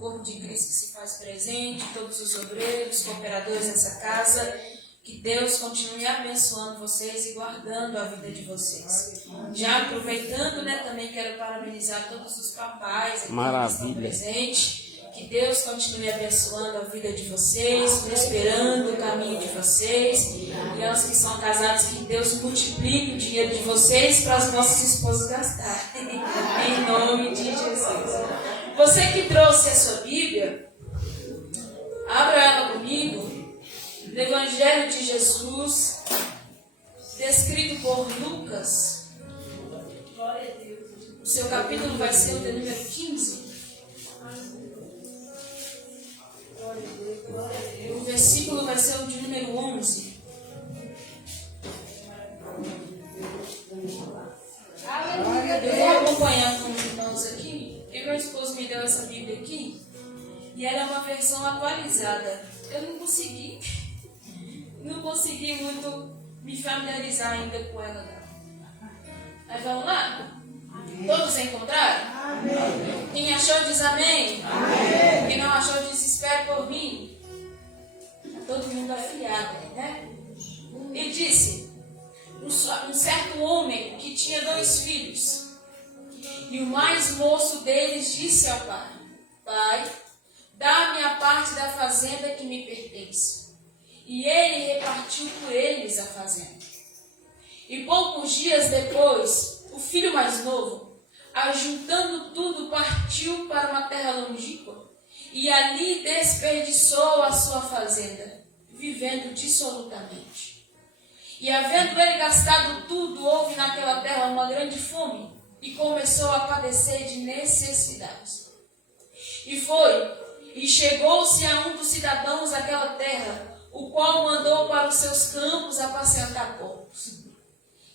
corpo de Cristo que se faz presente, todos os obreiros, cooperadores dessa casa. Que Deus continue abençoando vocês e guardando a vida de vocês. Já aproveitando, também quero parabenizar todos os papais aqui que estão presentes. Que Deus continue abençoando a vida de vocês, prosperando o caminho de vocês. E aos que são casados, que Deus multiplique o dinheiro de vocês para os nossos esposos gastarem. Em nome de Jesus. Você que trouxe a sua Bíblia, abra ela comigo. Do Evangelho de Jesus, descrito por Lucas. Glória a Deus. O seu capítulo vai ser o de número 15. O versículo vai ser o de número 11. Eu vou acompanhar com os irmãos aqui, porque meu esposo me deu essa Bíblia aqui, e ela é uma versão atualizada. Eu não consegui muito me familiarizar ainda com ela, não. Mas vamos lá? Amém. Todos encontraram? Amém. Quem achou diz amém. Amém. Quem não achou diz espere por mim. Está todo mundo afiado, né? E disse, um certo homem que tinha 2 filhos, e o mais moço deles disse ao pai: Pai, dá-me a parte da fazenda que me pertence. E ele repartiu por eles a fazenda. E poucos dias depois, o filho mais novo, ajuntando tudo, partiu para uma terra longínqua, e ali desperdiçou a sua fazenda, vivendo dissolutamente. E havendo ele gastado tudo, houve naquela terra uma grande fome, e começou a padecer de necessidades. E chegou-se a um dos cidadãos daquela terra, o qual mandou para os seus campos apacentar porcos.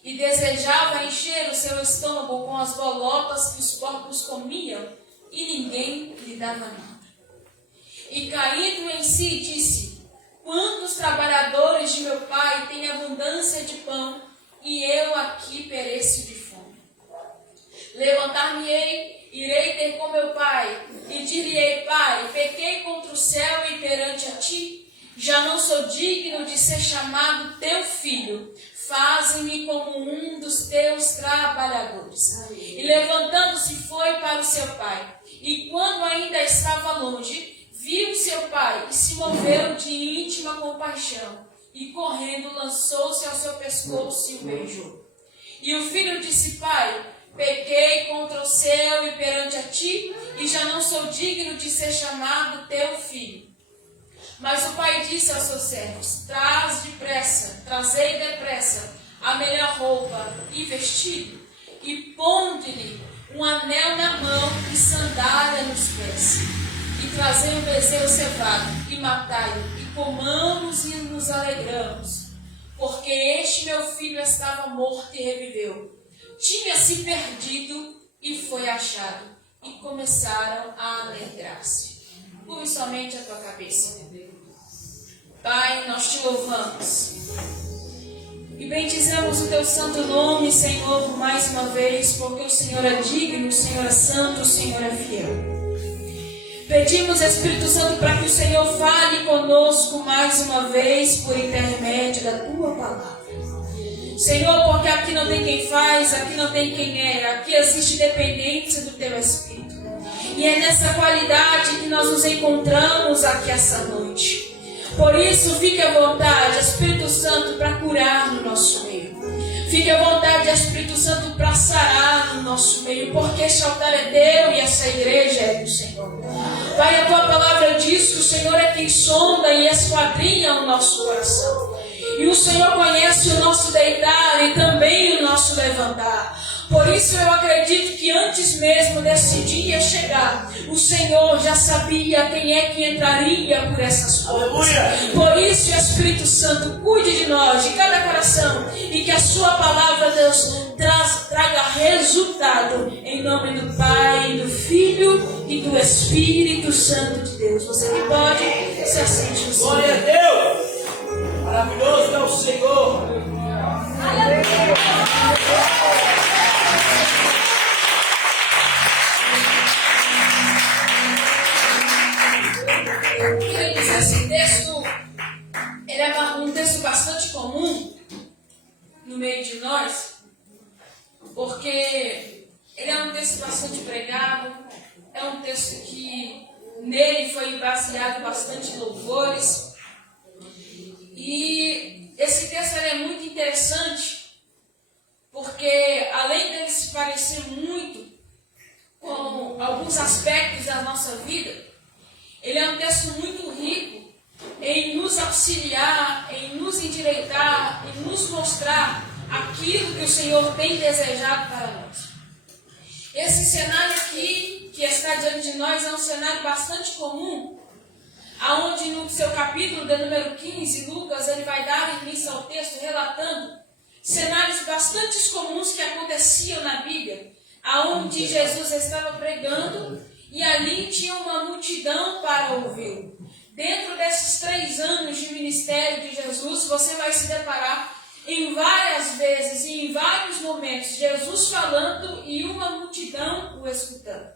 E desejava encher o seu estômago com as bolotas que os porcos comiam, e ninguém lhe dava nada. E caindo em si, disse: Quantos trabalhadores de meu pai têm abundância de pão, e eu aqui pereço de fome. Levantar-me-ei, irei ter com meu pai, e dir-lhe-ei: Pai, pequei contra o céu e perante a ti, já não sou digno de ser chamado teu filho. Faze-me como um dos teus trabalhadores. E levantando-se foi para o seu pai. E quando ainda estava longe, viu seu pai e se moveu de íntima compaixão. E correndo lançou-se ao seu pescoço e o beijou. E o filho disse: Pai, pequei contra o céu e perante a ti, e já não sou digno de ser chamado teu filho. Mas o pai disse aos seus servos: trazei depressa a melhor roupa e vestido, e ponde-lhe um anel na mão e sandália nos pés. E trazei um bezerro cevado, e matai-o, e comamos e nos alegramos. Porque este meu filho estava morto e reviveu, tinha-se perdido e foi achado. E começaram a alegrar-se. Curve somente a tua cabeça. Pai, nós te louvamos e bendizemos o teu santo nome, Senhor, mais uma vez, porque o Senhor é digno, o Senhor é santo, o Senhor é fiel. Pedimos, Espírito Santo, para que o Senhor fale conosco mais uma vez por intermédio da tua palavra. Senhor, porque aqui não tem quem faz, aqui não tem quem é, aqui existe dependência do teu Espírito. E é nessa qualidade que nós nos encontramos aqui essa noite. Por isso, fique à vontade, Espírito Santo, para curar no nosso meio. Fique à vontade, Espírito Santo, para sarar no nosso meio, porque este altar é teu e essa igreja é do Senhor. Pai, a tua palavra diz que o Senhor é quem sonda e esquadrinha o nosso coração. E o Senhor conhece o nosso deitar e também o nosso levantar. Por isso eu acredito que antes mesmo desse dia chegar, o Senhor já sabia quem é que entraria por essas portas. Por isso, Espírito Santo, cuide de nós, de cada coração, e que a sua palavra, Deus, traga resultado, em nome do Pai, do Filho e do Espírito Santo de Deus. Você que pode, se assente no Senhor. Glória a Deus! Maravilhoso é o Senhor! Aleluia! Esse texto, ele é um texto bastante comum no meio de nós, porque ele é um texto bastante pregado, é um texto que nele foi baseado bastante louvores. E esse texto ele é muito interessante, porque além dele se parecer muito com alguns aspectos da nossa vida, ele é um texto muito rico em nos auxiliar, em nos endireitar, em nos mostrar aquilo que o Senhor tem desejado para nós. Esse cenário aqui, que está diante de nós, é um cenário bastante comum, aonde no seu capítulo de número 15, Lucas, ele vai dar início ao texto relatando cenários bastante comuns que aconteciam na Bíblia, aonde Jesus estava pregando e ali tinha uma multidão para ouvi-lo. Dentro desses 3 anos de ministério de Jesus, você vai se deparar em várias vezes e em vários momentos Jesus falando e uma multidão o escutando.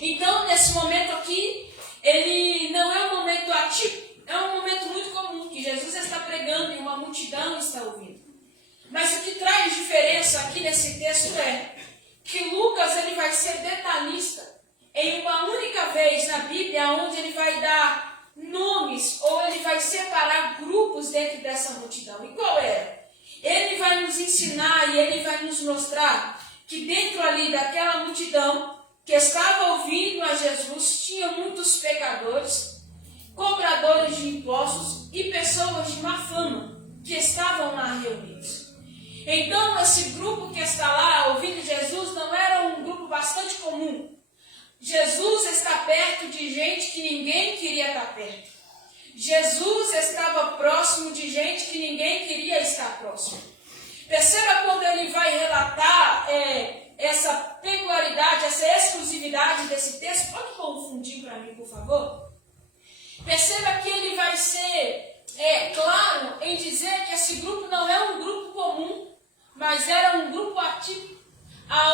Então, nesse momento aqui, ele não é um momento atípico, é um momento muito comum, que Jesus está pregando e uma multidão está ouvindo. Mas o que traz diferença aqui nesse texto é que Lucas ele vai ser detalhista em uma única vez na Bíblia, onde ele vai dar nomes ou ele vai separar grupos dentro dessa multidão. E qual é? Ele vai nos ensinar e ele vai nos mostrar que dentro ali daquela multidão que estava ouvindo a Jesus, tinha muitos pecadores, cobradores de impostos e pessoas de má fama que estavam lá reunidos. Então, esse grupo que está lá ouvindo Jesus não era um grupo bastante comum. Jesus está perto de gente que ninguém queria estar perto. Jesus estava próximo de gente que ninguém queria estar próximo. Perceba quando ele vai relatar essa peculiaridade, essa exclusividade desse texto. Pode pôr um fundinho para mim, por favor? Perceba que ele vai ser claro em dizer que esse grupo não é um grupo comum, mas era um grupo atípico,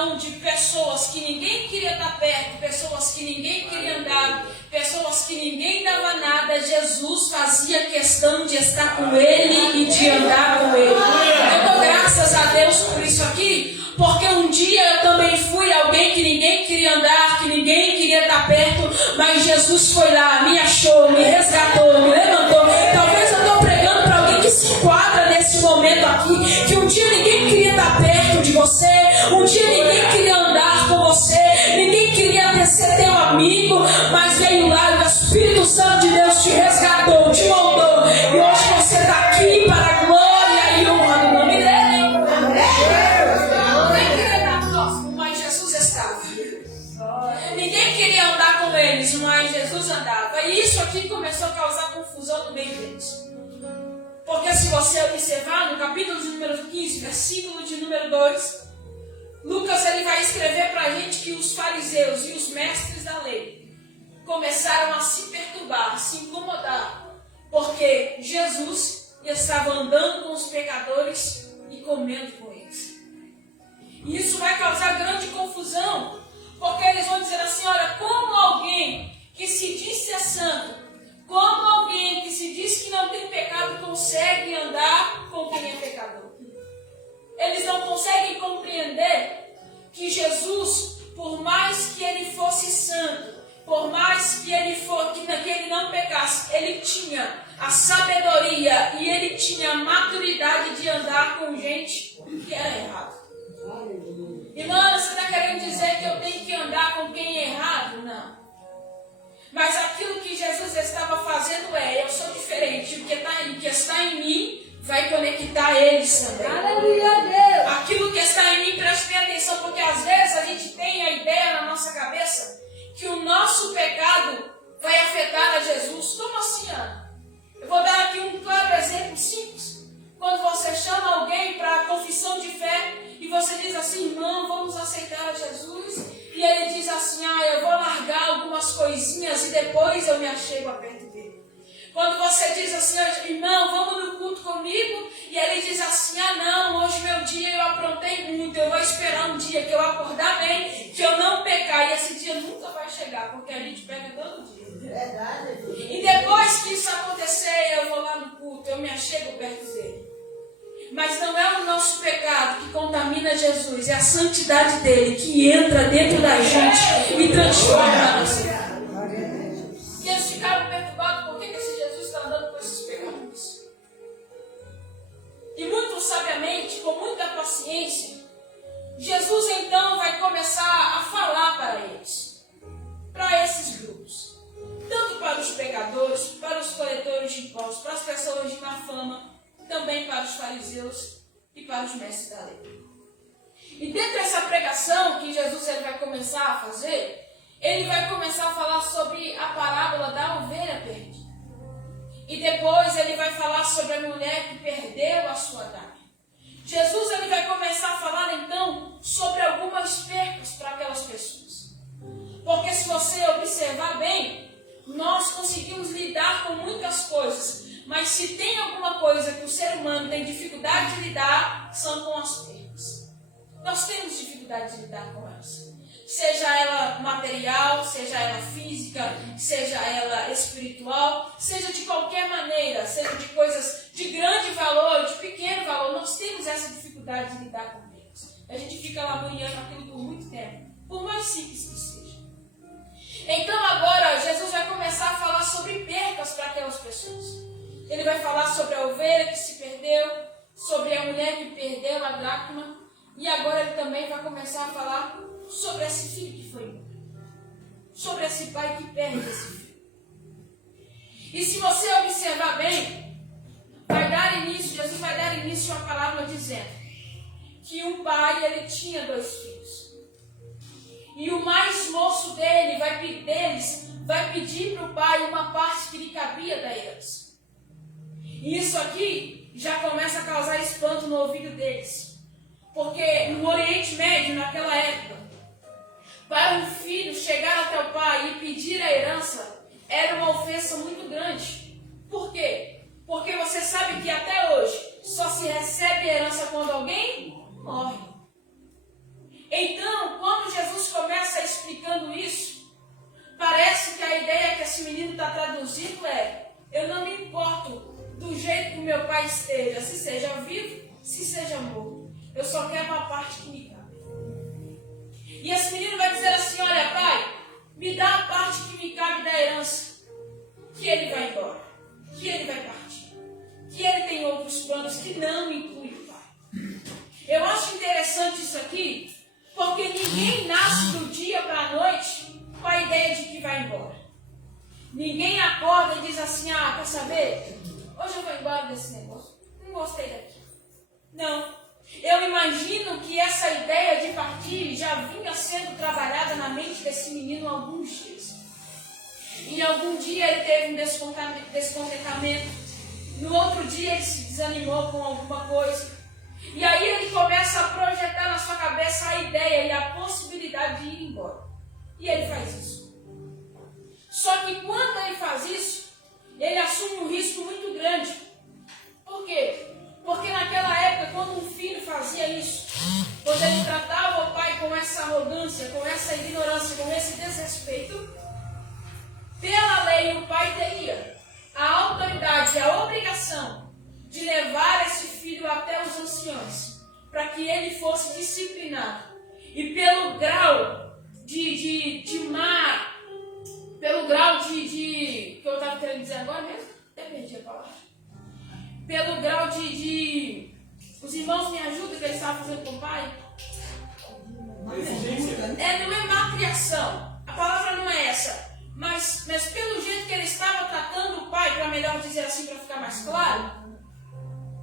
onde pessoas que ninguém queria estar perto, pessoas que ninguém queria andar, pessoas que ninguém dava nada, Jesus fazia questão de estar com ele e de andar com ele. Eu dou graças a Deus por isso aqui, porque um dia eu também fui alguém que ninguém queria andar, que ninguém queria estar perto, mas Jesus foi lá, me achou, me resgatou, me levantou. Talvez eu estou pregando para alguém que se enquadra nesse momento aqui, que um dia ninguém queria estar perto de você, um dia ninguém queria andar com você, ninguém queria ser teu amigo, mas veio lá e o Espírito Santo de Deus te resgatou, te moldou, e hoje você está aqui para a glória e honra do nome dele. Ninguém queria estar próximo, mas Jesus estava. Ninguém queria andar com eles, mas Jesus andava. E isso aqui começou a causar confusão no meio deles. Porque se você observar no capítulo de número 15, versículo de número 2, Lucas ele vai escrever para a gente que os fariseus e os mestres da lei começaram a se perturbar, a se incomodar, porque Jesus estava andando com os pecadores e comendo com eles. E isso vai causar grande confusão, porque eles vão dizer assim, olha, como alguém que se diz ser santo, como alguém que se diz que não tem pecado consegue andar com quem é pecador? Eles não conseguem compreender que Jesus, por mais que ele fosse santo, por mais que ele não pecasse, ele tinha a sabedoria e ele tinha a maturidade de andar com gente que era errado. Irmã, você está querendo dizer que eu tenho que andar com quem é errado? Não. Mas aquilo que Jesus estava fazendo eu sou diferente. O que está em mim vai conectar eles também. Aleluia, Deus. Aquilo que está em mim, preste bem atenção, porque às vezes a gente tem a ideia na nossa cabeça que o nosso pecado vai afetar a Jesus. Como assim, Ana? Eu vou dar aqui um claro exemplo simples. Quando você chama alguém para a confissão de fé e você diz assim, irmão, vamos aceitar a Jesus, e ele diz assim, eu vou largar algumas coisinhas e depois eu me achego a perto dele. Quando você diz assim, irmão, vamos no culto comigo, e ele diz assim, não, hoje meu dia eu aprontei muito, eu vou esperar um dia que eu acordar bem, que eu não pecar, e esse dia nunca vai chegar, porque a gente pega todo dia. Verdade. E depois que contamina Jesus é a santidade dele que entra dentro da gente e transforma a nossa vida. E eles ficaram perturbados, por que esse Jesus está andando com esses pecadores? E muito sabiamente, com muita paciência, Jesus então vai começar a falar para eles, para esses grupos, tanto para os pecadores, para os coletores de impostos, para as pessoas de má fama, também para os fariseus e para os mestres da lei. E dentro dessa pregação que Jesus ele vai começar a fazer, ele vai começar a falar sobre a parábola da ovelha perdida. E depois ele vai falar sobre a mulher que perdeu a sua dádiva. Jesus ele vai começar a falar então sobre algumas percas para aquelas pessoas. Porque se você observar bem, nós conseguimos lidar com muitas coisas. Mas se tem alguma coisa que o ser humano tem dificuldade de lidar, são com as percas. Nós temos dificuldade de lidar com elas. Seja ela material, seja ela física, seja ela espiritual, seja de qualquer maneira, seja de coisas de grande valor, de pequeno valor, nós temos essa dificuldade de lidar com percas. A gente fica laboreando aquilo por muito tempo, por mais simples que seja. Então agora Jesus vai começar a falar sobre percas para aquelas pessoas. Ele vai falar sobre a ovelha que se perdeu, sobre a mulher que perdeu a dracma, e agora ele também vai começar a falar sobre esse filho que foi embora, sobre esse pai que perde esse filho. E se você observar bem, Jesus vai dar início à palavra dizendo que um pai ele tinha 2 filhos. E o mais moço deles vai pedir para o pai uma parte que lhe cabia da herança. E isso aqui já começa a causar espanto no ouvido deles. Porque no Oriente Médio, naquela época, para um filho chegar até o pai e pedir a herança, era uma ofensa muito grande. Por quê? Porque você sabe que até hoje só se recebe herança quando alguém morre. Então, quando Jesus começa explicando isso, parece que a ideia que esse menino está traduzindo é: eu não me importo do jeito que meu pai esteja, se seja vivo, se seja morto. Eu só quero uma parte que me cabe. E esse menino vai dizer assim: olha, pai, me dá a parte que me cabe da herança. Que ele vai embora, que ele vai partir, que ele tem outros planos que não incluem o pai. Eu acho interessante isso aqui, porque ninguém nasce do dia para a noite com a ideia de que vai embora. Ninguém acorda e diz assim: ah, quer saber? Hoje eu vou embora desse negócio. Não gostei daqui. Não. Eu imagino que essa ideia de partir já vinha sendo trabalhada na mente desse menino há alguns dias. Em algum dia ele teve um descontentamento. No outro dia ele se desanimou com alguma coisa. E aí ele começa a projetar na sua cabeça a ideia e a possibilidade de ir embora. E ele faz isso. Só que quando ele faz isso, ele assume um risco muito grande. Por quê? Porque naquela época, quando um filho fazia isso, quando ele tratava o pai com essa arrogância, com essa ignorância, com esse desrespeito, pela lei o pai teria a autoridade, a obrigação de levar esse filho até os anciões, para que ele fosse disciplinado. E pelo grau que eu estava querendo dizer agora mesmo, até perdi a palavra. Pelo grau os irmãos me ajudam que ele estava fazendo com o pai? Não é má criação. A palavra não é essa. Mas pelo jeito que ele estava tratando o pai, para melhor dizer assim, para ficar mais claro,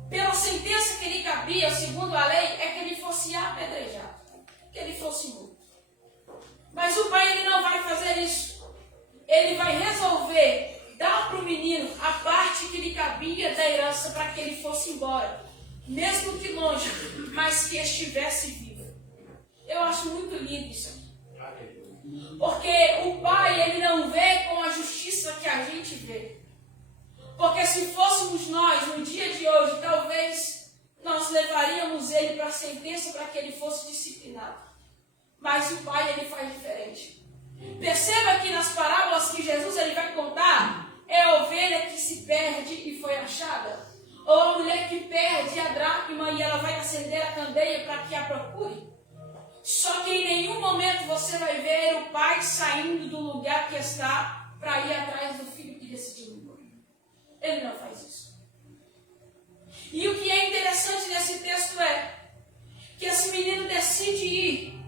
pela sentença que lhe cabia, segundo a lei, é que ele fosse apedrejado, que ele fosse morto. Mas o pai ele não vai fazer isso. Ele vai resolver dar para o menino a parte que lhe cabia da herança para que ele fosse embora, mesmo que longe, mas que estivesse vivo. Eu acho muito lindo isso aqui. Porque o pai ele não vê com a justiça que a gente vê. Porque se fôssemos nós no dia de hoje, talvez nós levaríamos ele para a sentença para que ele fosse disciplinado. Mas o pai ele faz diferente. Perceba que nas parábolas que Jesus ele vai contar, é a ovelha que se perde e foi achada. Ou a mulher que perde a dracma e ela vai acender a candeia para que a procure? Só que em nenhum momento você vai ver o pai saindo do lugar que está para ir atrás do filho que decidiu ir. Ele não faz isso. E o que é interessante nesse texto é que esse menino decide ir.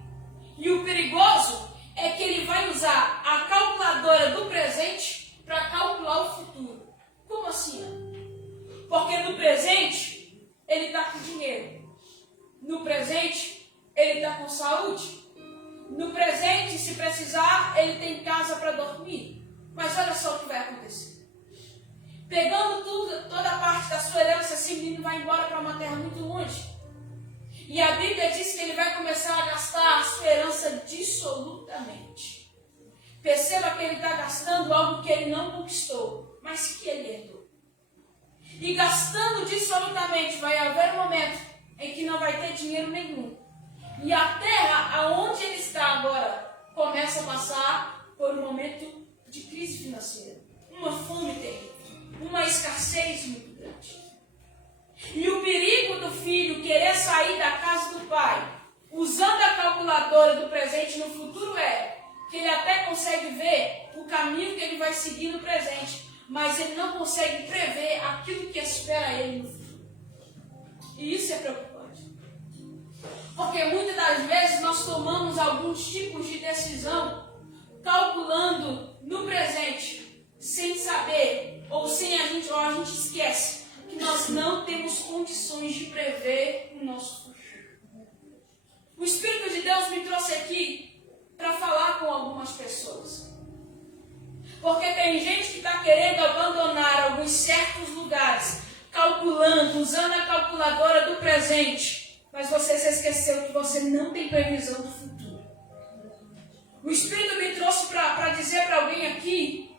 E o perigoso é que ele vai usar a calculadora do presente para calcular o futuro. Como assim? Porque no presente ele está com dinheiro. No presente ele está com saúde. No presente, se precisar, ele tem casa para dormir. Mas olha só o que vai acontecer. Pegando toda a parte da sua herança, esse menino vai embora para uma terra muito longe. E a Bíblia diz que ele vai começar a gastar a sua herança dissolutamente. Perceba que ele está gastando algo que ele não conquistou, mas que ele herdou. E gastando dissolutamente, vai haver um momento em que não vai ter dinheiro nenhum. E a terra, aonde ele está agora, começa a passar por um momento de crise financeira. Uma fome terrível. Uma escassez muito grande. E o perigo do filho querer sair da casa do pai, usando a calculadora do presente no futuro, é que ele até consegue ver o caminho que ele vai seguir no presente, mas ele não consegue prever aquilo que espera ele no futuro. E isso é preocupante. Porque muitas das vezes nós tomamos alguns tipos de decisão calculando no presente, sem saber, ou a gente esquece que nós não temos condições de prever o nosso futuro. O Espírito de Deus me trouxe aqui para falar com algumas pessoas. Porque tem gente que está querendo abandonar alguns certos lugares, calculando, usando a calculadora do presente, mas você se esqueceu que você não tem previsão do futuro. O Espírito me trouxe para dizer para alguém aqui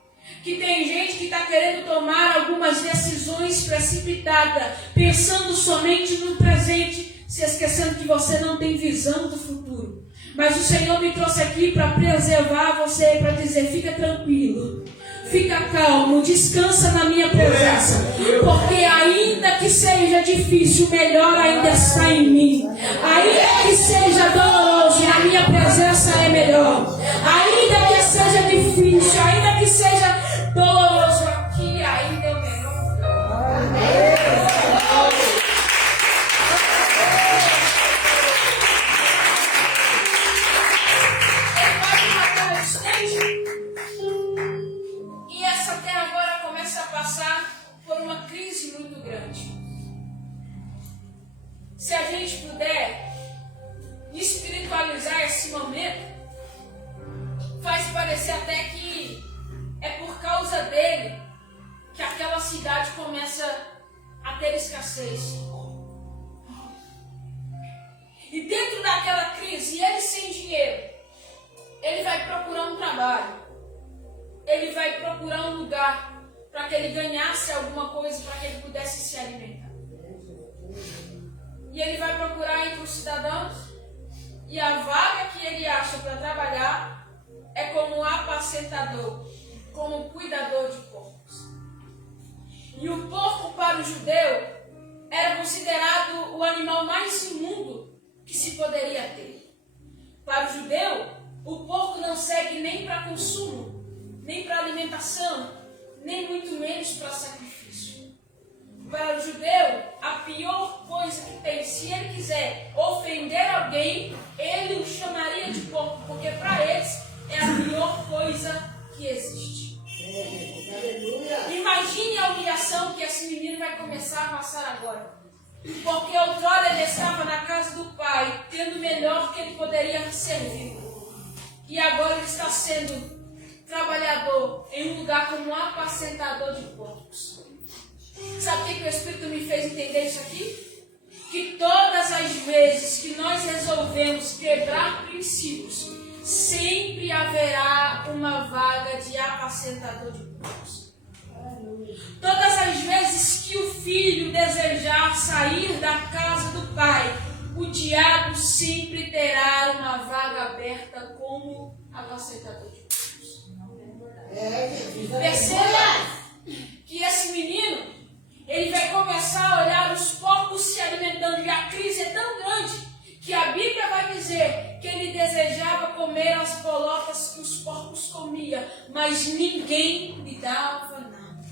que tem gente que está querendo tomar algumas decisões precipitadas, pensando somente no presente, se esquecendo que você não tem visão do futuro. Mas o Senhor me trouxe aqui para preservar você, para dizer, fica tranquilo, fica calmo, descansa na minha presença, porque ainda que seja difícil, melhor ainda está em mim. Ainda que seja doloroso, na minha presença é melhor. Ainda que seja difícil, ainda que seja doloroso, aqui ainda é o melhor. Ele vai para uma terra distante, e essa terra agora começa a passar por uma crise muito grande. Se a gente puder espiritualizar esse momento, faz parecer até que é por causa dele que aquela cidade começa a ter escassez. E dentro daquela crise, ele sem dinheiro, ele vai procurar um trabalho. Ele vai procurar um lugar para que ele ganhasse alguma coisa, para que ele pudesse se alimentar. E ele vai procurar entre os cidadãos, e a vaga que ele acha para trabalhar é como apacentador, como cuidador de porcos. E o porco para o judeu era considerado o animal mais imundo que se poderia ter. Para o judeu, o porco não serve nem para consumo, nem para alimentação, nem muito menos para sacrifício. Para o judeu, a pior coisa que tem, se ele quiser ofender alguém, ele o chamaria de porco, porque para eles é a pior coisa que existe. Imagine a humilhação que esse menino vai começar a passar agora. Porque outrora ele estava na casa do pai, tendo o melhor que ele poderia servir. E agora ele está sendo trabalhador em um lugar como um apacentador de porcos. Sabe o que o Espírito me fez entender isso aqui? Que todas as vezes que nós resolvemos quebrar princípios, sempre haverá uma vaga de apacentador de porcos. Todas as vezes que o filho desejar sair da casa do pai, o diabo sempre terá uma vaga aberta como apacentador de porcos. Perceba que esse menino, ele vai começar a ninguém lhe dava nada.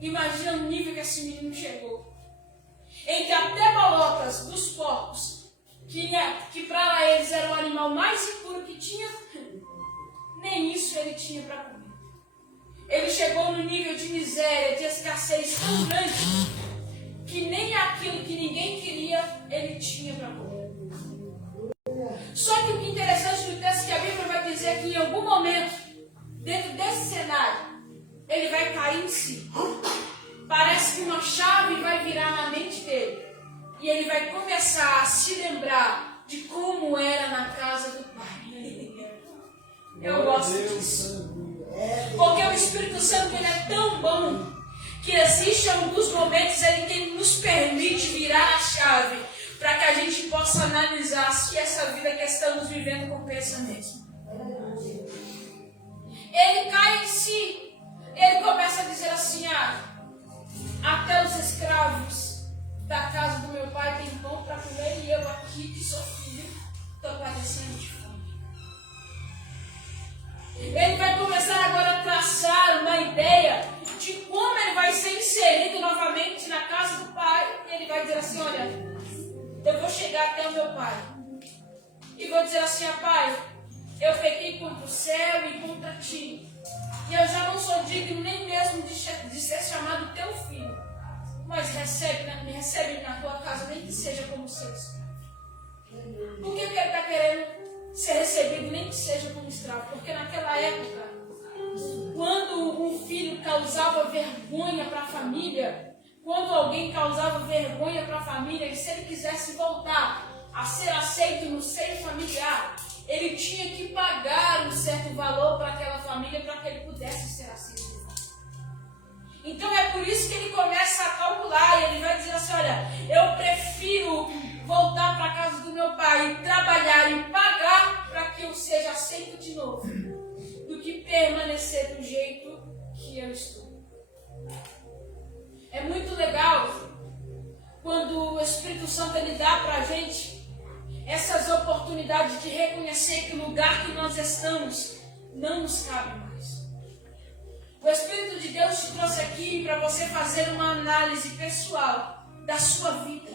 Imagina o nível que esse menino chegou. Em que até bolotas dos porcos, que para eles era o animal mais impuro que tinha, nem isso ele tinha para comer. Ele chegou no nível de miséria, de escassez tão grande, que nem aquilo que ninguém queria, ele tinha para comer. Só que o que é interessante no texto é que a Bíblia vai dizer que em algum momento, dentro desse cenário, ele vai cair em si. Parece que uma chave vai virar na mente dele. E ele vai começar a se lembrar de como era na casa do Pai. Eu gosto disso. Porque o Espírito Santo ele é tão bom que existe alguns momentos ele que nos permite virar a chave para que a gente possa analisar se essa vida que estamos vivendo compensa mesmo. Ele cai em si. Ele começa a dizer assim: até os escravos da casa do meu pai têm pão para comer e eu aqui, que sou filho, estou padecendo de fome. Ele vai começar agora a traçar uma ideia de como ele vai ser inserido novamente na casa do pai. E ele vai dizer assim: olha, eu vou chegar até o meu pai e vou dizer assim: pai, eu pequei contra o céu e contra ti, e eu já não sou digno nem mesmo de ser chamado teu filho, mas me recebe na tua casa, nem que seja como seu escravo. Por que ele está querendo ser recebido, nem que seja como escravo? Porque naquela época, quando um filho causava vergonha para a família, quando alguém causava vergonha para a família, e se ele quisesse voltar a ser aceito no seio familiar, ele tinha que pagar um certo valor para aquela família para que ele pudesse ser aceito. Então é por isso que ele começa a calcular, e ele vai dizer assim: olha, eu prefiro voltar para a casa do meu pai e trabalhar e pagar para que eu seja aceito de novo, do que permanecer do jeito que eu estou. É muito legal quando o Espírito Santo ele dá para a gente essas oportunidades de reconhecer que o lugar que nós estamos não nos cabe mais. O Espírito de Deus te trouxe aqui para você fazer uma análise pessoal da sua vida,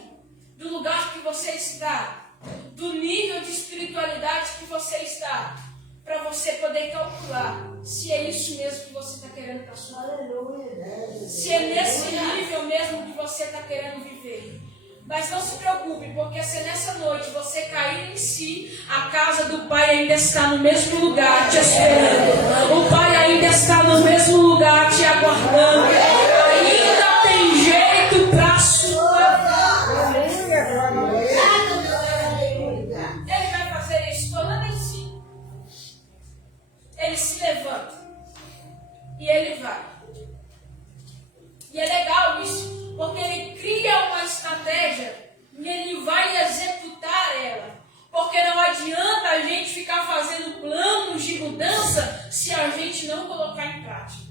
do lugar que você está, do nível de espiritualidade que você está, para você poder calcular se é isso mesmo que você está querendo para a sua vida. Se é nesse nível mesmo que você está querendo viver. Mas não se preocupe, porque se nessa noite você cair em si, a casa do Pai ainda está no mesmo lugar te esperando. O Pai ainda está no mesmo lugar te aguardando. Ainda tem jeito para a sua vida. Ele vai fazer isso falando em si. Ele se levanta e ele vai. E é legal isso, porque ele cria uma estratégia e ele vai executar ela. Porque não adianta a gente ficar fazendo planos de mudança se a gente não colocar em prática.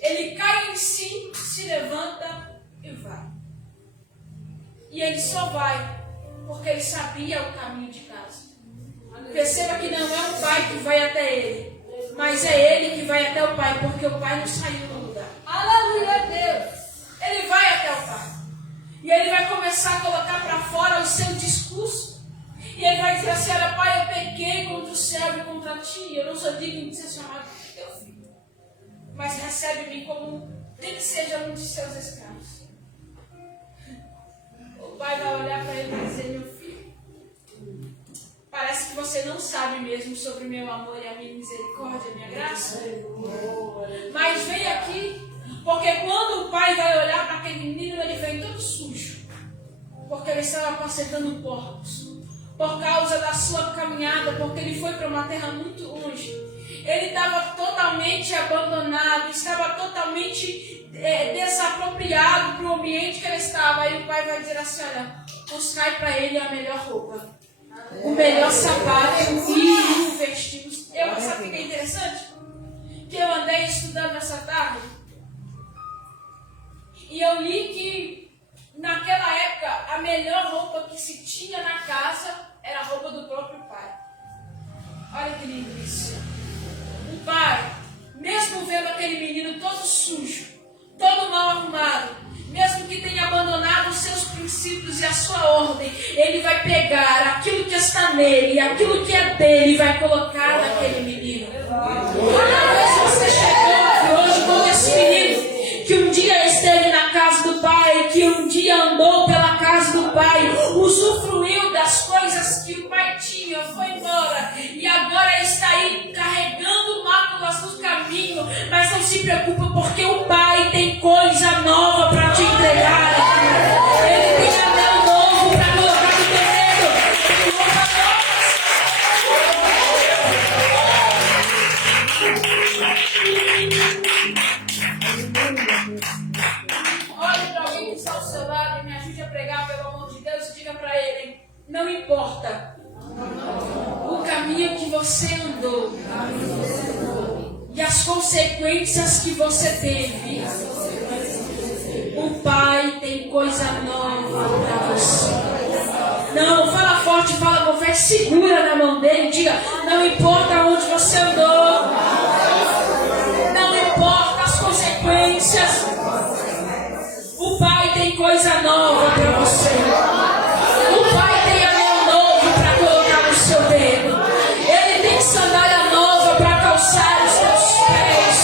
Ele cai em si, se levanta e vai. E ele só vai porque ele sabia o caminho de casa. Perceba que não é o pai que vai até ele, mas é ele que vai até o pai, porque o pai não saiu do lugar. Aleluia a Deus! Ele vai até o pai. E ele vai começar a colocar para fora o seu discurso. E ele vai dizer assim: olha, pai, eu pequei contra o céu e contra ti. Eu não sou digno de ser chamado teu filho. Mas recebe-me como nem que seja um de seus escravos. O pai vai olhar para ele e vai dizer: meu filho, parece que você não sabe mesmo sobre meu amor e a minha misericórdia, a minha graça. Mas vem aqui. Porque quando o pai vai olhar para aquele menino, ele vem todo sujo. Porque ele estava apacentando porcos. Por causa da sua caminhada, porque ele foi para uma terra muito longe. Ele estava totalmente abandonado, estava totalmente desapropriado para o ambiente que ele estava. Aí o pai vai dizer assim: olha, buscai para ele a melhor roupa, o melhor sapato e o vestido. Sabe o que é interessante? Que eu andei estudando essa tarde. E eu li que naquela época a melhor roupa que se tinha na casa era a roupa do próprio pai. Olha que lindo isso. O pai, sujo, todo mal arrumado, mesmo que tenha abandonado os seus princípios e a sua ordem, ele vai pegar aquilo que está nele, aquilo que é dele, e vai colocar naquele menino. Talvez você chegou aqui hoje como esse menino, que um dia esteve na casa do pai, que um dia andou pela casa do pai, usufruiu das coisas que o pai tinha, foi embora, e agora está aí carregando máculas no caminho, mas não se preocupa, porque o pai tem coisa nova para te entregar. Ele tem anel novo para colocar no teu dedo, olhe para alguém que está ao seu lado e me ajude a pregar, pelo amor de Deus, e diga para ele: não importa o caminho que você andou e as consequências que você teve, o Pai tem coisa nova para você. Não, fala forte, fala com fé, segura na mão dele e diga: não importa onde você andou, não importa as consequências, o Pai tem coisa nova para você. O Pai tem anel novo para colocar no seu dedo. Ele tem sandália nova para calçar os seus pés.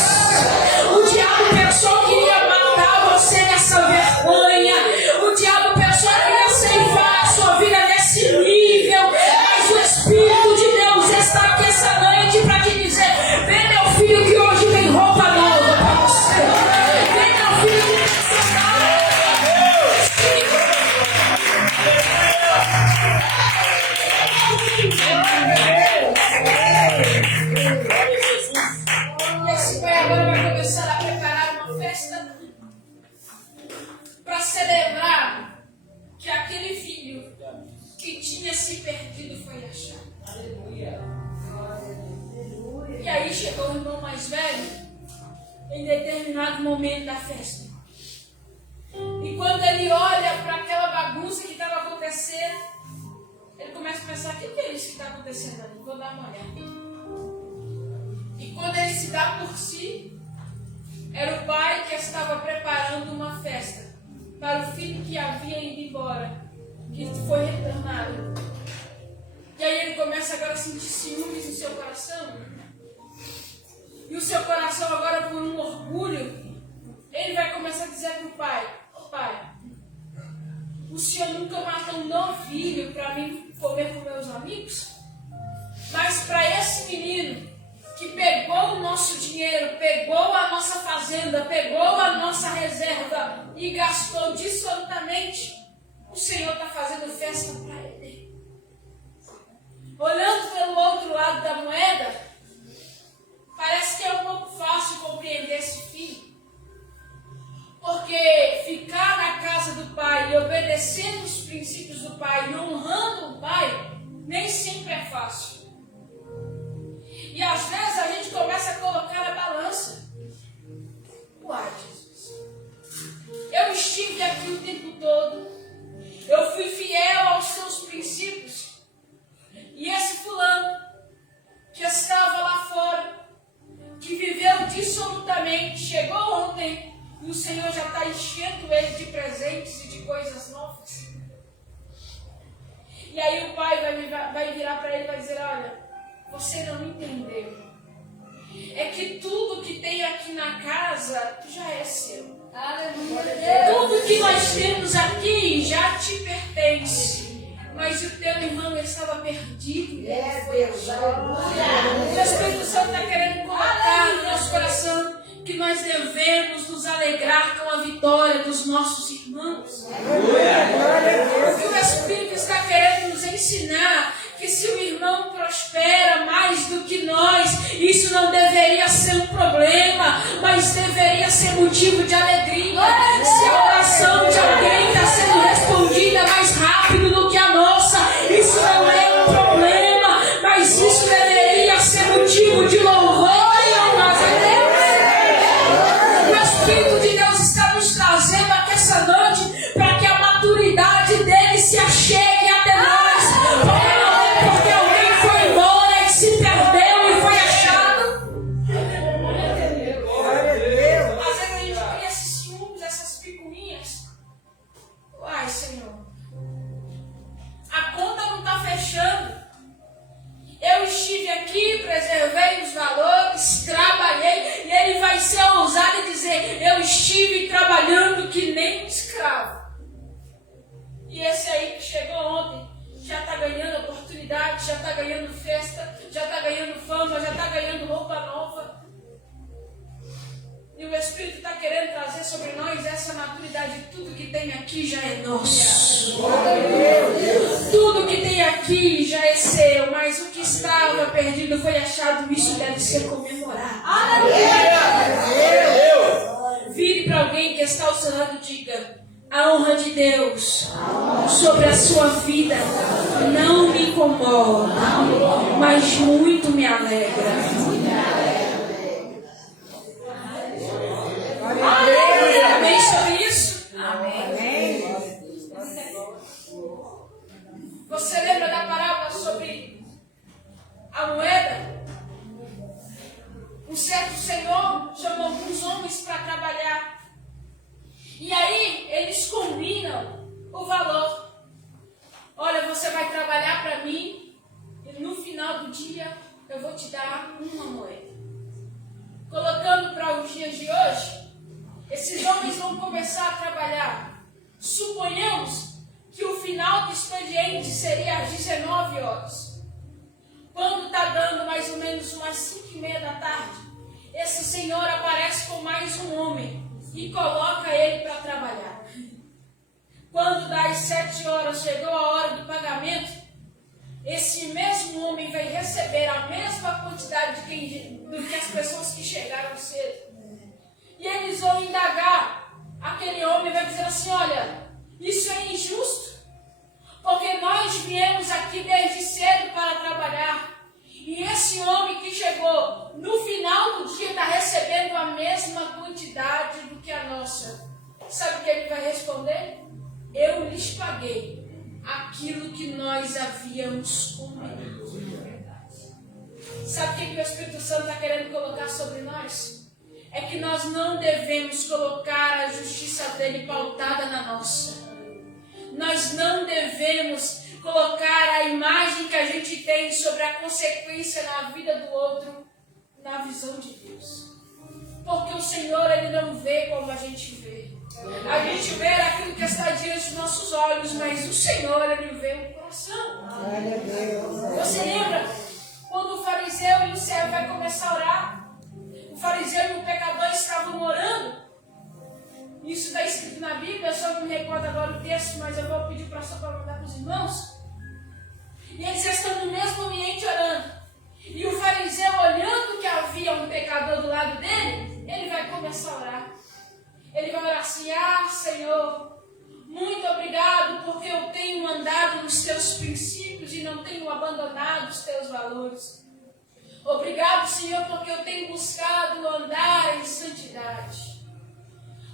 O diabo pensou que ia matar você nessa vergonha. O diabo pensou que ia ceifar a sua vida nesse nível. Mas o Espírito de Deus está aqui essa noite para te dizer: vem, meu filho, que hoje tem roupa nova para você. Vem, meu filho, que tem sandália. Esse pai agora vai começar a preparar uma festa para celebrar que aquele filho que tinha se perdido foi achado. E aí chegou o irmão mais velho em determinado momento da festa. E quando ele olha para aquela bagunça que estava acontecendo, ele começa a pensar: o que é isso que está acontecendo ali? Vou dar uma olhada. E quando ele se dá por si, era o pai que estava preparando uma festa para o filho que havia ido embora, que foi retornado. E aí ele começa agora a sentir ciúmes no seu coração. E o seu coração agora, por um orgulho, ele vai começar a dizer para o pai: pai, o senhor nunca matou um novilho para mim comer com meus amigos? Mas para esse menino que pegou o nosso dinheiro, pegou a nossa fazenda, pegou a nossa reserva e gastou dissolutamente, o Senhor está fazendo festa para ele. Olhando pelo outro lado da moeda, parece que é um pouco fácil compreender esse filho. Porque ficar na casa do pai e obedecendo os princípios do pai e honrando o pai, nem sempre é fácil. E às vezes a gente começa a colocar a balança. Uai, Jesus, eu estive aqui o tempo todo, eu fui fiel aos seus princípios, e esse fulano que estava lá fora, que viveu dissolutamente, chegou ontem, e o Senhor já está enchendo ele de presentes e de coisas novas. E aí o pai vai virar para ele e vai dizer: olha, você não entendeu. É que tudo que tem aqui na casa já é seu. Aleluia. Tudo que nós temos aqui já te pertence. Mas o teu irmão estava perdido. E ele foi achado. O Espírito Santo está querendo colocar no nosso coração que nós devemos nos alegrar com a vitória dos nossos irmãos. O que o Espírito está querendo nos ensinar, que se o irmão prospera mais do que nós, isso não deveria ser um problema, mas deveria ser motivo de alegria. Se a oração de alguém está sendo respondida mais rápido do que a nossa, isso não é um problema, mas isso deveria ser motivo de louvor e honra a Deus. O Espírito de Deus está nos trazendo aqui essa noite para que a maturidade dele se achegue até nós. Porque alguém foi embora e se perdeu e foi achado. Fazendo que nem um escravo. E esse aí que chegou ontem já está ganhando oportunidade, já está ganhando festa, já está ganhando fama, já está ganhando roupa nova. E o Espírito está querendo trazer sobre nós essa maturidade. Tudo que tem aqui já é nosso. Tudo que tem aqui já é seu, mas o que estava perdido foi achado. Isso deve ser comemorado. Vire para alguém que está ao seu lado e diga: a honra de Deus sobre a sua vida não me incomoda, mas muito me alegra. Amém sobre isso? Amém. Você lembra da parábola sobre a moeda? Um certo senhor chamou alguns homens para trabalhar. E aí eles combinam o valor. Olha, você vai trabalhar para mim e no final do dia eu vou te dar uma moeda. Colocando para os dias de hoje, esses homens vão começar a trabalhar. Suponhamos que o final do expediente seria às 19 horas. Quando está dando mais ou menos umas 5:30 da tarde, esse senhor aparece com mais um homem e coloca ele para trabalhar. Quando das 7 horas chegou a hora do pagamento, esse mesmo homem vai receber a mesma quantidade do que as pessoas que chegaram cedo. E eles vão indagar. Aquele homem vai dizer assim: olha, isso é injusto, porque nós viemos aqui desde cedo para trabalhar. E esse homem que chegou no final do dia está recebendo a mesma quantidade do que a nossa. Sabe o que ele vai responder? Eu lhes paguei aquilo que nós havíamos combinado. Sabe o que o Espírito Santo está querendo colocar sobre nós? É que nós não devemos colocar a justiça dele pautada na nossa. Nós não devemos colocar a imagem que a gente tem sobre a consequência na vida do outro na visão de Deus. Porque o Senhor, ele não vê como a gente vê. A gente vê aquilo que está diante dos nossos olhos, mas o Senhor, ele vê o coração. Você lembra quando o fariseu e o servo vai começar a orar? O fariseu e o pecador estavam orando. Isso está escrito na Bíblia, eu só não me recordo agora o texto, mas eu vou pedir para mandar para os irmãos. E eles estão no mesmo ambiente orando. E o fariseu, olhando que havia um pecador do lado dele, ele vai começar a orar. Ele vai orar assim: ah, Senhor, muito obrigado porque eu tenho andado nos teus princípios e não tenho abandonado os teus valores. Obrigado, Senhor, porque eu tenho buscado andar em santidade.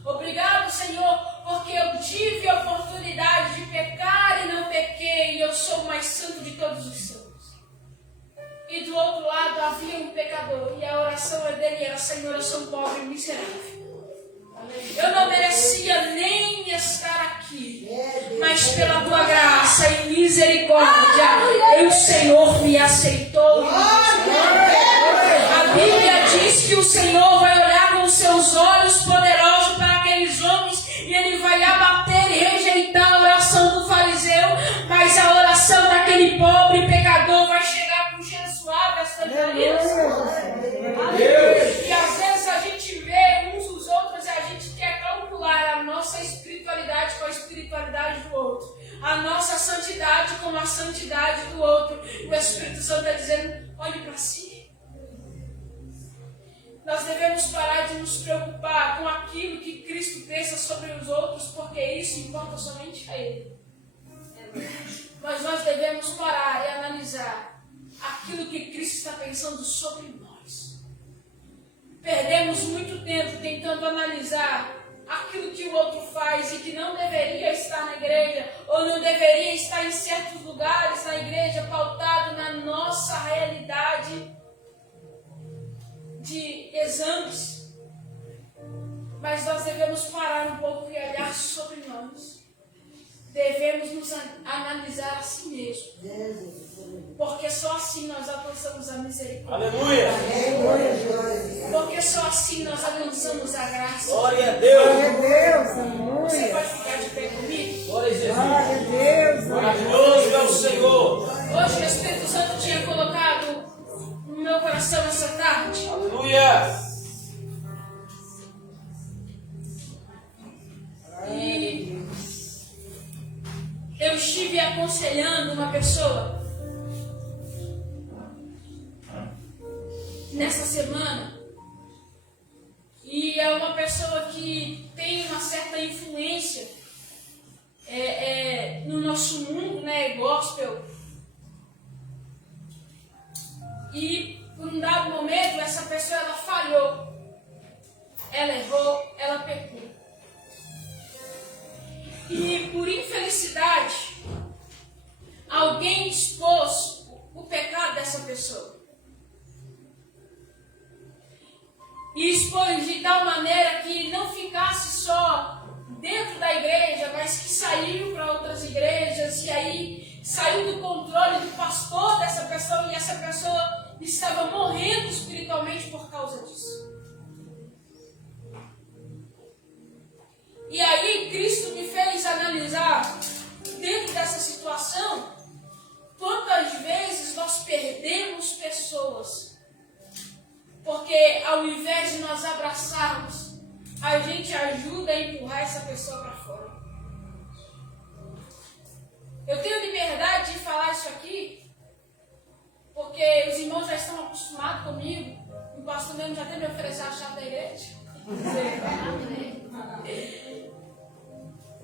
Obrigado, Senhor, porque eu tive a oportunidade de pecar e não pequei, e eu sou o mais santo de todos os santos. E do outro lado havia um pecador, e a oração dele era: Senhor, eu sou um pobre e miserável. Eu não merecia nem estar aqui, mas pela tua graça e misericórdia, o Senhor me aceitou. A Bíblia diz que o Senhor vai olhar com seus olhos poderosos para aqueles homens e ele vai abater e rejeitar a oração do fariseu, mas a oração daquele pobre pecador vai chegar com cheiro suave às cantareiras. E às vezes a gente vê uns os outros e a gente quer calcular a nossa espiritualidade com a espiritualidade do outro, a nossa santidade com a santidade do outro. O Espírito Santo está dizendo: olhe para si. Nós devemos parar de nos preocupar com aquilo que Cristo pensa sobre os outros, porque isso importa somente a Ele. Mas nós devemos parar e analisar aquilo que Cristo está pensando sobre nós. Perdemos muito tempo tentando analisar aquilo que o outro faz e que não deveria estar na igreja, ou não deveria estar em certos lugares na igreja, pautado na nossa realidade de exames. Mas nós devemos parar um pouco e olhar sobre nós. Devemos nos analisar a si mesmo, porque só assim nós alcançamos a misericórdia. Aleluia! Porque só assim nós alcançamos a graça. Glória a Deus! aconselhando uma pessoa nessa semana, e é uma pessoa que tem uma certa influência no nosso mundo, né, gospel. E por um dado momento essa pessoa ela falhou, ela errou, ela pecou. E por infelicidade, alguém expôs o pecado dessa pessoa. E expôs de tal maneira que não ficasse só dentro da igreja, mas que saiu para outras igrejas, e aí saiu do controle do pastor dessa pessoa, e essa pessoa estava morrendo espiritualmente por causa disso. E aí Cristo me fez analisar, dentro dessa situação, quantas vezes nós perdemos pessoas, porque ao invés de nós abraçarmos, a gente ajuda a empurrar essa pessoa para fora. Eu tenho liberdade de falar isso aqui, porque os irmãos já estão acostumados comigo, o pastor mesmo já até me ofereceu a chave da igreja.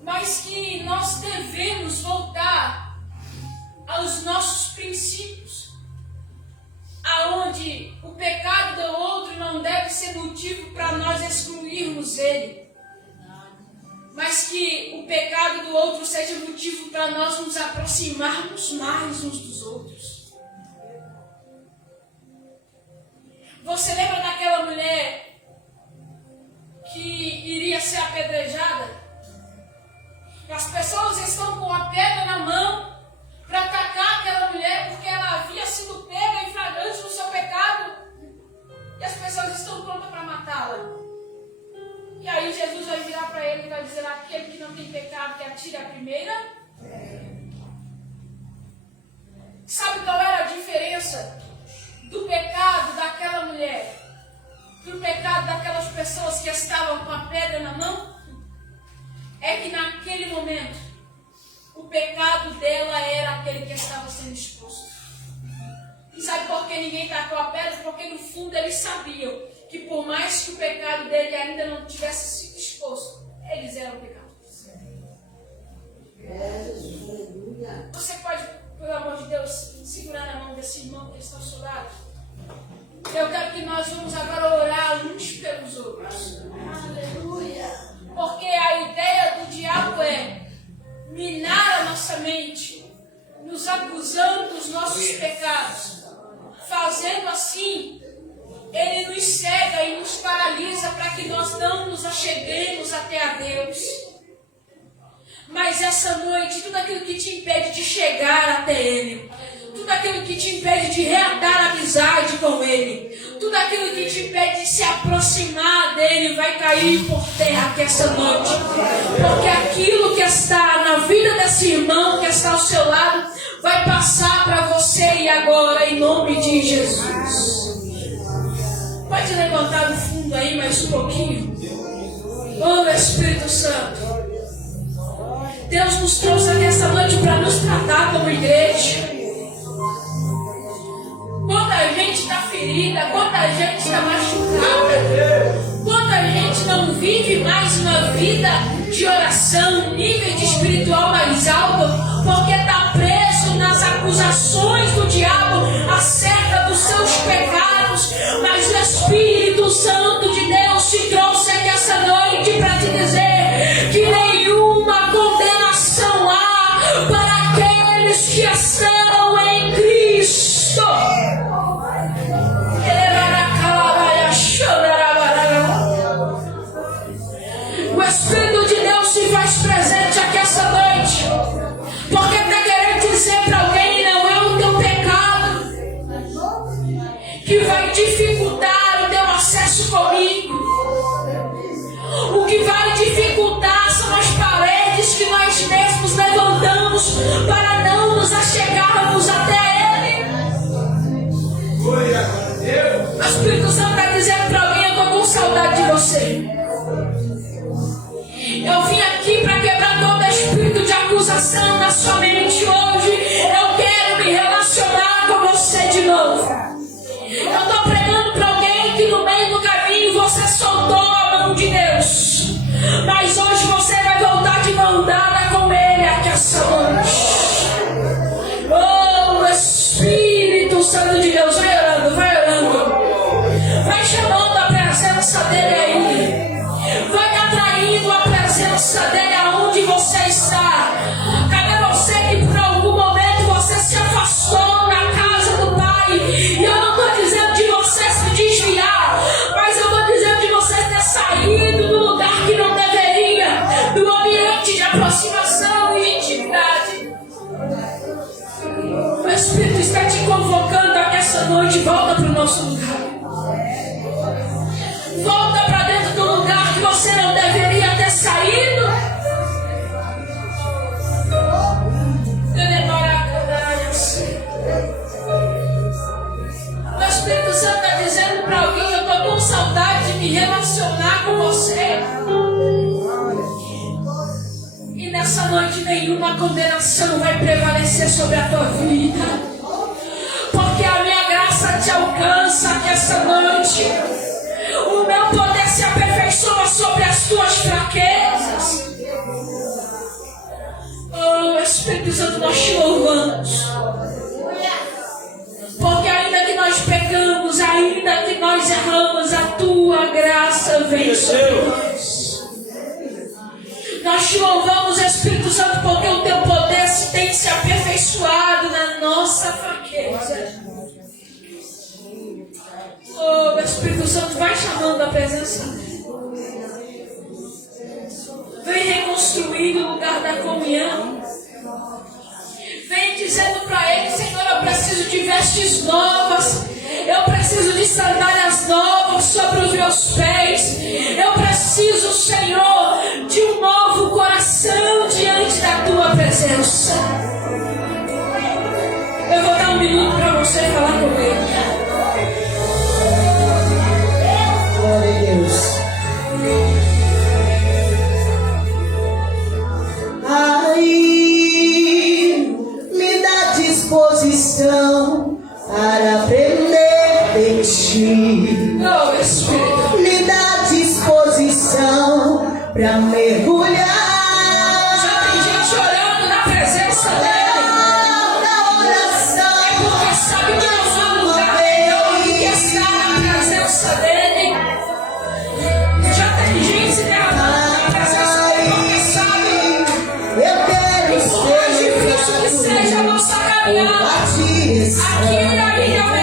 Mas que nós devemos voltar aos nossos princípios, aonde o pecado do outro não deve ser motivo para nós excluirmos ele, mas que o pecado do outro seja motivo para nós nos aproximarmos mais uns dos outros. Você lembra daquela mulher que iria ser apedrejada? As pessoas estão com a pedra na mão para atacar aquela mulher porque ela havia sido pega em flagrante no seu pecado, e as pessoas estão prontas para matá-la. E aí Jesus vai virar para ele e vai dizer: aquele que não tem pecado, que atire a primeira. Sabe qual era a diferença do pecado daquela mulher para o pecado daquelas pessoas que estavam com a pedra na mão? É que naquele momento o pecado dela era aquele que estava sendo exposto. E sabe por que ninguém tacou a pedra? Porque no fundo eles sabiam que por mais que o pecado dele ainda não tivesse sido exposto, eles eram pecadores. Você pode, pelo amor de Deus, segurar na mão desse irmão que está ao seu lado? Eu quero que nós vamos agora orar uns pelos outros. Aleluia. Porque a ideia do diabo é minar a nossa mente, nos acusando dos nossos pecados. Fazendo assim, ele nos cega e nos paralisa para que nós não nos acheguemos até a Deus. Mas essa noite, tudo aquilo que te impede de chegar até Ele, tudo aquilo que te impede de reatar amizade com Ele, tudo aquilo que te impede de se aproximar dEle, vai cair por terra aqui essa noite. Porque aquilo que está na vida desse irmão que está ao seu lado, vai passar para você e agora, em nome de Jesus. Pode levantar no fundo aí mais um pouquinho. Oh, Espírito Santo. Deus nos trouxe aqui essa noite para nos tratar como igreja. Quanta gente está ferida, quanta gente está machucada, quanta gente não vive mais uma vida de oração, nível de espiritual mais alto, porque está preso nas acusações do diabo acerca dos seus pecados. Mas o Espírito Santo de Deus te trouxe aqui essa noite para te dizer que nenhuma condenação há para aqueles que estão em Cristo. O Espírito de Deus se faz presente aqui essa noite, porque está querendo dizer para alguém: não é o teu pecado que vai dificultar o teu acesso comigo. O que vai dificultar são as paredes que nós mesmos levantamos para não nos achegarmos até Ele. O Espírito Santo está dizendo para alguém: eu estou com saudade de você. Eu vim aqui para quebrar todo espírito de acusação na sua mente hoje. você soltou a mão de Deus, mas hoje você vai voltar de mão dada com Ele aqui essa noite. Oh, Espírito Santo de Deus, vai orando, vai chamando a presença dele aí, vai atraindo a presença dele aonde você está. Cadê você que por algum momento você se afastou na casa do Pai? E eu não estou dizendo de você se desviar, mas eu estou dizendo de você ter saído do lugar que não deveria, do ambiente de aproximação e intimidade. O Espírito está te convocando aqui essa noite. Volta para o nosso lugar. Volta para dentro do lugar que você não deveria ter saído. O Espírito Santo está dizendo para alguém: eu estou com saudade de me relacionar com você. E nessa noite nenhuma condenação vai prevalecer sobre a tua vida, porque a minha graça te alcança aqui essa noite. O meu poder se aperfeiçoa sobre as tuas fraquezas. Oh, Espírito Santo, nós te louvamos, porque ainda que nós pecamos, ainda que nós erramos, a tua graça vem sobre nós. Nós te louvamos, Espírito Santo, porque o teu poder tem se aperfeiçoado na nossa fraqueza. Oh, Espírito Santo, vai chamando a presença dele. Vem reconstruindo o lugar da comunhão. Vem dizendo para ele: Senhor, eu preciso de vestes novas. Eu preciso de sandálias novas sobre os meus pés. Eu preciso, Senhor, de um novo coração diante da tua presença. Eu vou dar um minuto para você falar com ele. Glória a Deus. Aí me dá disposição para aprender de ti. Oh, Espírito. Me dá disposição para mergulhar. Já tem gente orando na presença dele. Na oração. É porque sabe que não há lugar melhor do que estar na presença dele. Já tem gente se derramando na presença dele, porque sabe, Eu quero por mais difícil que seja a nossa caminhada, aqui e ali